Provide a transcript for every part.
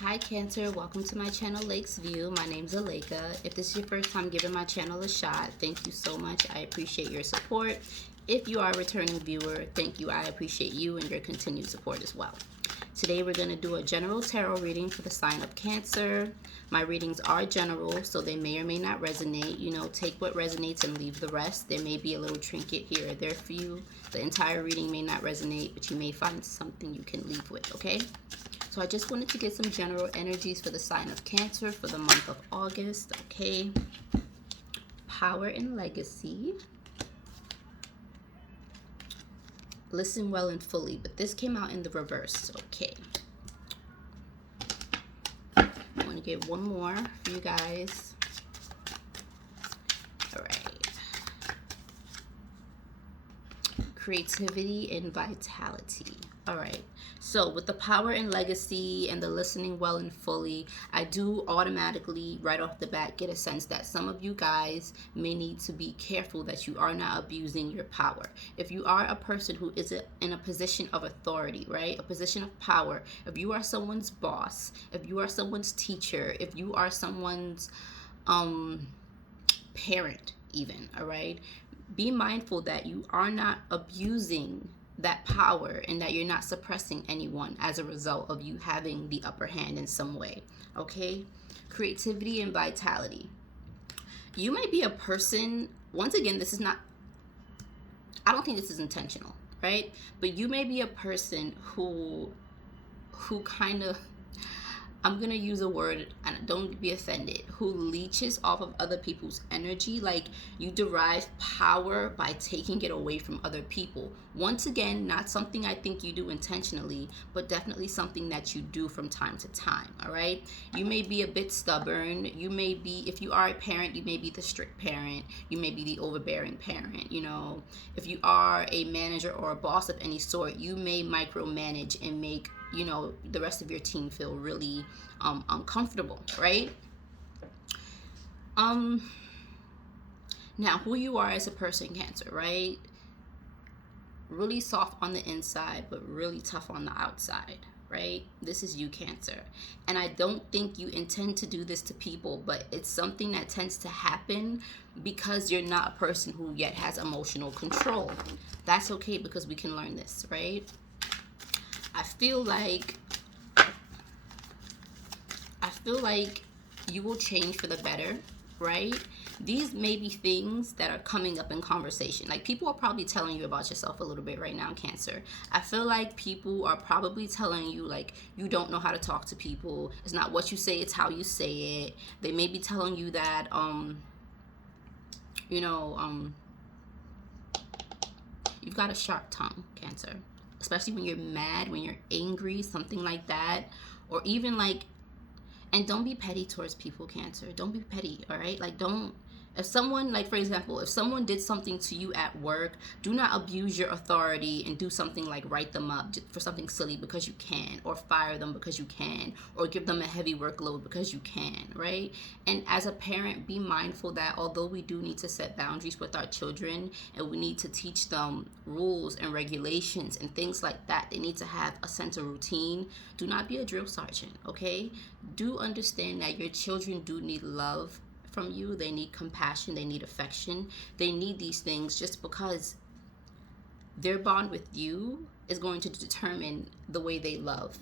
Hi Cancer, welcome to my channel Lake's View. My name's Aleka. If this is your first time giving my channel a shot, thank you so much. I appreciate your support. If you are a returning viewer, thank you. I appreciate you and your continued support as well. Today we're going to do a general tarot reading for the sign of Cancer. My readings are general, so they may or may not resonate. You know, take what resonates and leave the rest. There may be a little trinket here or there for you. The entire reading may not resonate, but you may find something you can leave with, okay? So I just wanted to get some general energies for the sign of Cancer for the month of August, okay? Power and legacy. Listen well and fully, but this came out in the reverse, okay? I want to get one more for you guys. All right. Creativity and vitality. All right. So with the power and legacy and the listening well and fully, I do automatically right off the bat get a sense that some of you guys may need to be careful that you are not abusing your power. If you are a person who is in a position of authority, right? A position of power. If you are someone's boss, if you are someone's teacher, if you are someone's parent even, all right? Be mindful that you are not abusing that power and that you're not suppressing anyone as a result of you having the upper hand in some way, okay? Creativity and vitality. You might be a person, once again, this is not, I don't think this is intentional, right? But you may be a person who kind of, I'm going to use a word, and don't be offended, who leeches off of other people's energy. Like, you derive power by taking it away from other people. Once again, not something I think you do intentionally, but definitely something that you do from time to time, all right? You may be a bit stubborn. You may be, if you are a parent, you may be the strict parent. You may be the overbearing parent, you know. If you are a manager or a boss of any sort, you may micromanage and make, you know, the rest of your team feel really uncomfortable, right? Now, who you are as a person, Cancer, right? Really soft on the inside, but really tough on the outside, right? This is you, Cancer. And I don't think you intend to do this to people, but it's something that tends to happen because you're not a person who yet has emotional control. That's okay, because we can learn this, right? I feel like you will change for the better, right? These may be things that are coming up in conversation. Like, people are probably telling you about yourself a little bit right now, Cancer. I feel like people are probably telling you, like, you don't know how to talk to people. It's not what you say, it's how you say it. They may be telling you that, you've got a sharp tongue, Cancer. Especially when you're mad, when you're angry, something like that. Or even like, and don't be petty towards people, Cancer. Don't be petty, all right? Like, don't, if someone, like, for example, if someone did something to you at work, do not abuse your authority and do something like write them up for something silly because you can, or fire them because you can, or give them a heavy workload because you can, right? And as a parent, be mindful that although we do need to set boundaries with our children and we need to teach them rules and regulations and things like that, they need to have a sense of routine. Do not be a drill sergeant, okay? Do understand that your children do need love from you. They need compassion, they need affection, they need these things, just because their bond with you is going to determine the way they love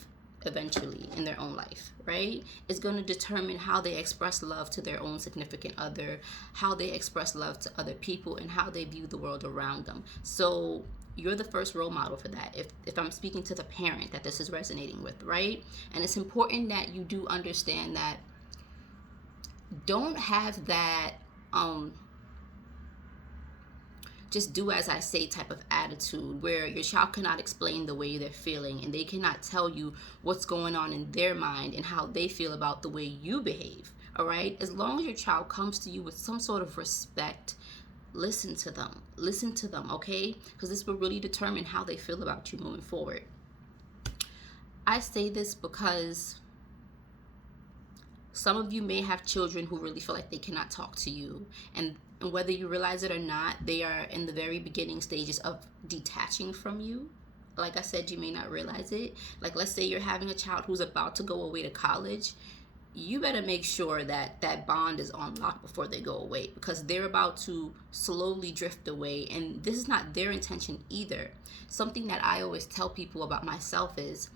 eventually in their own life, right? It's going to determine how they express love to their own significant other, how they express love to other people, and how they view the world around them. So you're the first role model for that, if I'm speaking to the parent that this is resonating with, right? And it's important that you do understand that don't have that just do as I say type of attitude where your child cannot explain the way they're feeling and they cannot tell you what's going on in their mind and how they feel about the way you behave, all right? As long as your child comes to you with some sort of respect, listen to them, okay? Because this will really determine how they feel about you moving forward. I say this because some of you may have children who really feel like they cannot talk to you, and whether you realize it or not, they are in the very beginning stages of detaching from you, like I said, you may not realize it. Like, let's say you're having a child who's about to go away to college. You better make sure that that bond is on lock before they go away, because they're about to slowly drift away, and this is not their intention either. Something that I always tell people about myself is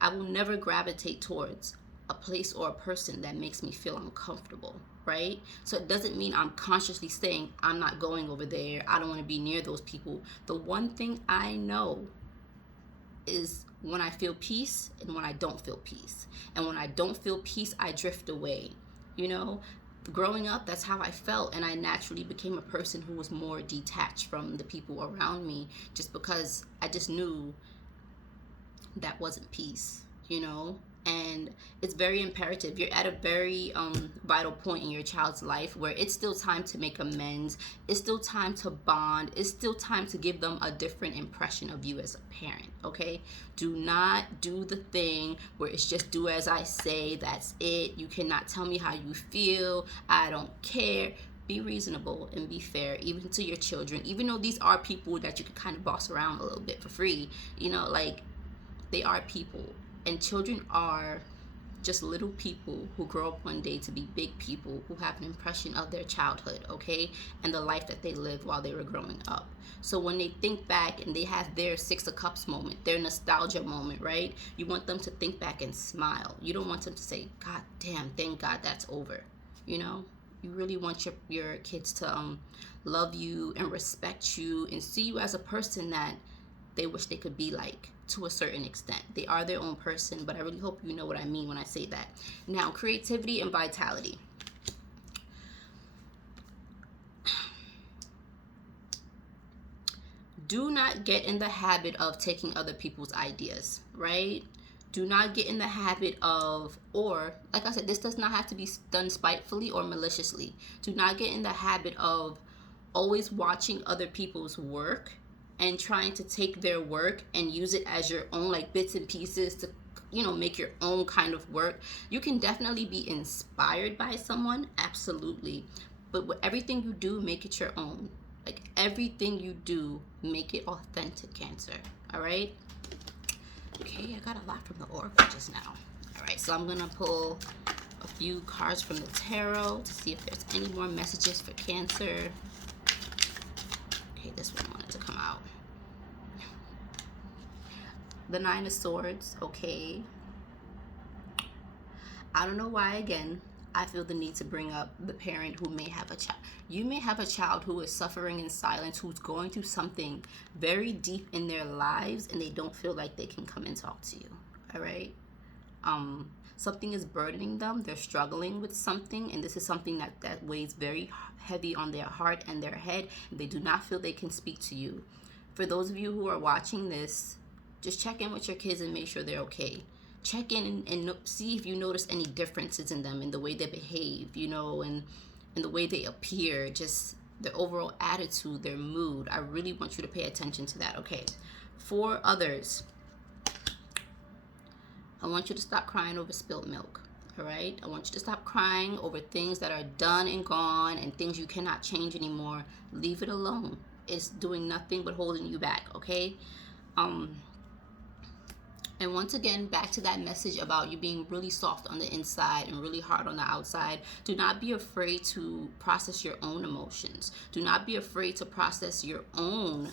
I will never gravitate towards a place or a person that makes me feel uncomfortable, right? So it doesn't mean I'm consciously saying I'm not going over there, I don't want to be near those people. The one thing I know is when I feel peace and when I don't feel peace. And when I don't feel peace, I drift away. You know, growing up, that's how I felt, and I naturally became a person who was more detached from the people around me, just because I just knew that wasn't peace, you know. And it's very imperative. You're at a very vital point in your child's life where it's still time to make amends. It's still time to bond. It's still time to give them a different impression of you as a parent, okay? Do not do the thing where it's just do as I say, that's it. You cannot tell me how you feel. I don't care. Be reasonable and be fair, even to your children. Even though these are people that you can kind of boss around a little bit for free, you know, like, they are people. And children are just little people who grow up one day to be big people who have an impression of their childhood, okay? And the life that they lived while they were growing up. So when they think back and they have their Six of Cups moment, their nostalgia moment, right? You want them to think back and smile. You don't want them to say, God damn, thank God that's over, you know? You really want your kids to love you and respect you and see you as a person that they wish they could be like, to a certain extent. They are their own person, but I really hope you know what I mean when I say that. Now, creativity and vitality. Do not get in the habit of taking other people's ideas, right? Do not get in the habit of, or like I said, this does not have to be done spitefully or maliciously. Do not get in the habit of always watching other people's work and trying to take their work and use it as your own, like bits and pieces to, you know, make your own kind of work. You can definitely be inspired by someone, absolutely. But with everything you do, make it your own. Like, everything you do, make it authentic, Cancer. All right? Okay, I got a lot from the oracle just now. All right, so I'm gonna pull a few cards from the tarot to see if there's any more messages for Cancer. Okay, this one wanted to come out. The Nine of Swords, okay. I don't know why, again, I feel the need to bring up the parent who may have a child. You may have a child who is suffering in silence, who's going through something very deep in their lives, and they don't feel like they can come and talk to you, all right? Something is burdening them. They're struggling with something, and this is something that weighs very heavy on their heart and their head. And they do not feel they can speak to you. For those of you who are watching this, just check in with your kids and make sure they're okay. Check in and see if you notice any differences in them, in the way they behave, you know, and in the way they appear, just their overall attitude, their mood. I really want you to pay attention to that, okay? For others, I want you to stop crying over spilled milk, all right? I want you to stop crying over things that are done and gone and things you cannot change anymore. Leave it alone. It's doing nothing but holding you back, okay? And once again, back to that message about you being really soft on the inside and really hard on the outside. Do not be afraid to process your own emotions. Do not be afraid to process your own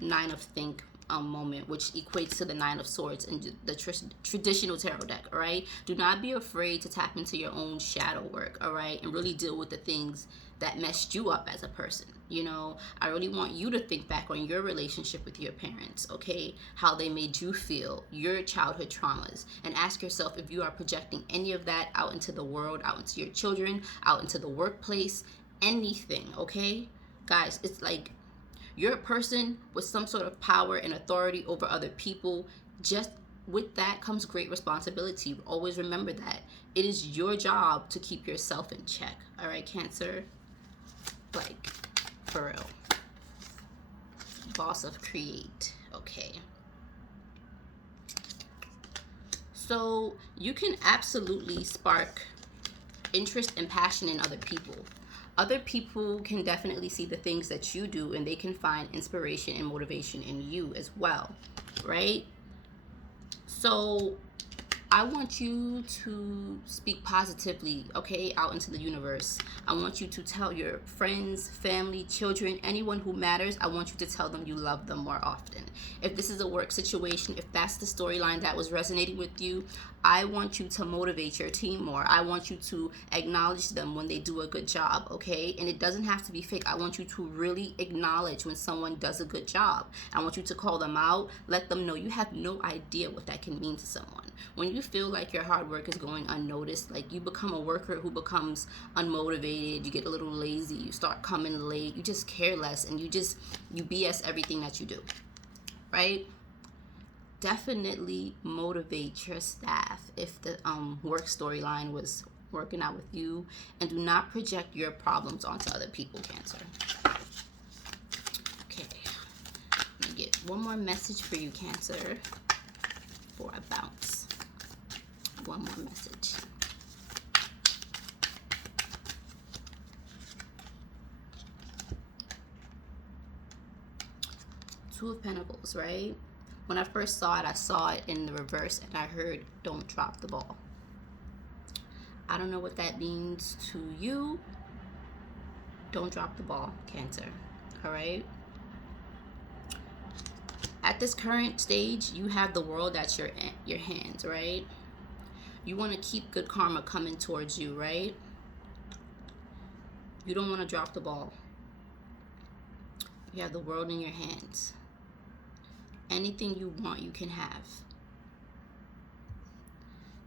Nine of Think moment, which equates to the Nine of Swords in the traditional tarot deck, all right? Do not be afraid to tap into your own shadow work, all right? And really deal with the things that messed you up as a person. You know, I really want you to think back on your relationship with your parents, okay? How they made you feel, your childhood traumas, and ask yourself if you are projecting any of that out into the world, out into your children, out into the workplace, anything, okay? Guys, it's like you're a person with some sort of power and authority over other people. Just with that comes great responsibility. Always remember that. It is your job to keep yourself in check, all right, Cancer? Like, for real. Boss of Create, okay. So you can absolutely spark interest and passion in other people. Other people can definitely see the things that you do, and they can find inspiration and motivation in you as well. right? So I want you to speak positively, okay, out into the universe. I want you to tell your friends, family, children, anyone who matters, I want you to tell them you love them more often. If this is a work situation, if that's the storyline that was resonating with you, I want you to motivate your team more. I want you to acknowledge them when they do a good job, okay? And it doesn't have to be fake. I want you to really acknowledge when someone does a good job. I want you to call them out, let them know you have no idea what that can mean to someone. When you feel like your hard work is going unnoticed, like you become a worker who becomes unmotivated, you get a little lazy, you start coming late, you just care less, and you BS everything that you do, right? Definitely motivate your staff if the work storyline was working out with you, and do not project your problems onto other people, Cancer. Okay, let me get one more message for you, Cancer, before I bounce. One more message. Two of Pentacles, right? When I first saw it in the reverse, and I heard, don't drop the ball. I don't know what that means to you. Don't drop the ball, Cancer. All right? At this current stage, you have the world at your hands, right? You want to keep good karma coming towards you, right? You don't want to drop the ball. You have the world in your hands. Anything you want, you can have.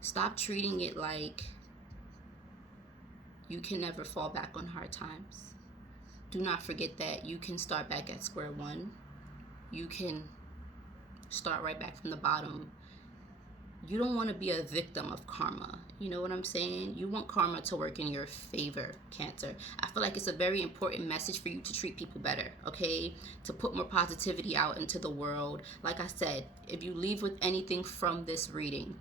Stop treating it like you can never fall back on hard times. Do not forget that you can start back at square one. You can start right back from the bottom. You don't want to be a victim of karma. You know what I'm saying? You want karma to work in your favor, Cancer. I feel like it's a very important message for you to treat people better, okay? To put more positivity out into the world. Like I said, if you leave with anything from this reading,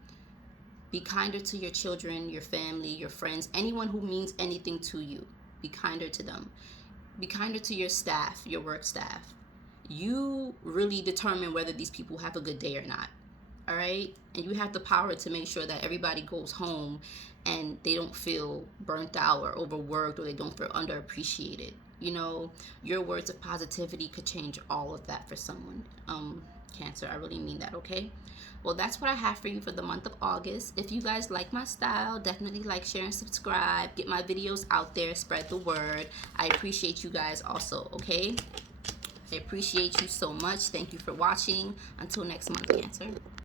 be kinder to your children, your family, your friends, anyone who means anything to you. Be kinder to them. Be kinder to your staff, your work staff. You really determine whether these people have a good day or not. All right? And you have the power to make sure that everybody goes home and they don't feel burnt out or overworked, or they don't feel underappreciated. You know, your words of positivity could change all of that for someone. Cancer, I really mean that, okay? Well, that's what I have for you for the month of August. If you guys like my style, definitely like, share, and subscribe. Get my videos out there. Spread the word. I appreciate you guys also, okay? I appreciate you so much. Thank you for watching. Until next month, Cancer.